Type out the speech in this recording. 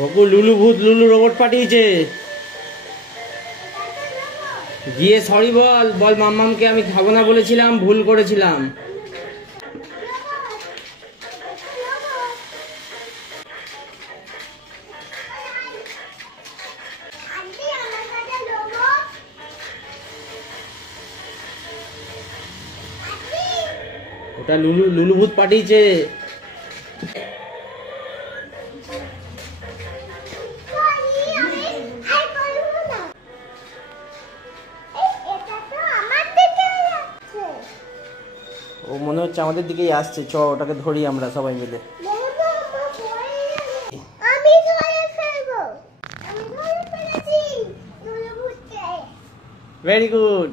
বকু লুলু ভূত লুলু রোবট পাঠিয়েছে। গিয়ে সরি বল, বল মাম্মামকে আমি খাবো না বলেছিলাম, ভুল করেছিলাম। ওটা লুলু লুলু ভূত পাঠিয়েছে। ও মনে হচ্ছে আমাদের দিকেই আসছে, চ ওটাকে ধরি আমরা সবাই মিলে। Very good.